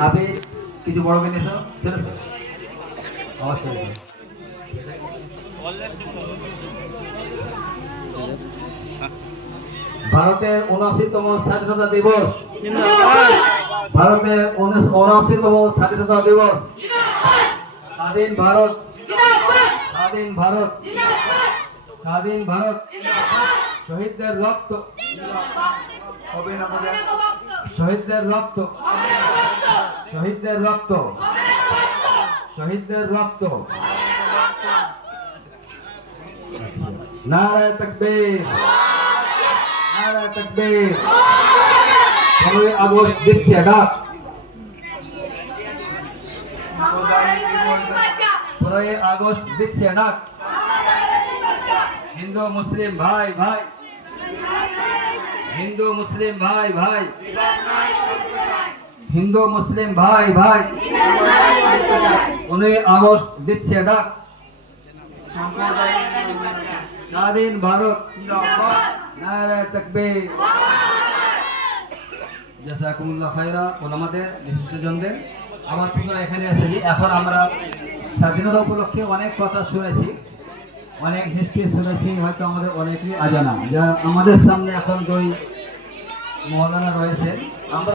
হাতে কিছু বড় জিনিস চলে অবশ্যই। ভারতের ৭৯তম স্বাধীনতা দিবস, ভারতের ৭৯তম স্বাধীনতা দিবস। স্বাধীন ভারত, স্বাধীন ভারত, স্বাধীন ভারত। শহীদদের রক্ত, শহীদদের রক্ত, শহীদদের রক্ত, শহীদদের রক্ত। নারায়ে তাকবীর, নারায়ে তাকবীর। ১৫ই আগস্ট দিচ্ছে ডাক, ১৫ই আগস্ট দিচ্ছে ডাক। হিন্দু মুসলিম ভাই ভাই, হিন্দু মুসলিম ভাই ভাই, হিন্দু মুসলিম ভাই ভাই। ১৫ই আগস্ট দিচ্ছে ডাক। স্বাধীন ভারত, নারায়ে তাকবীর। জাযাকুমুল্লাহ খায়রা ওলামাদের, বিশিষ্টজনদের। আমার পুত্র এখানে এসেছি। এখন আমরা স্বাধীনতা উপলক্ষে অনেক কথা শুনেছি, অনেক হিস্ট্রি শুনেছি, হয়তো আমাদের অনেকেই অজানা। যা আমাদের সামনে এখন দুই মৌলানা রয়েছে, আমরা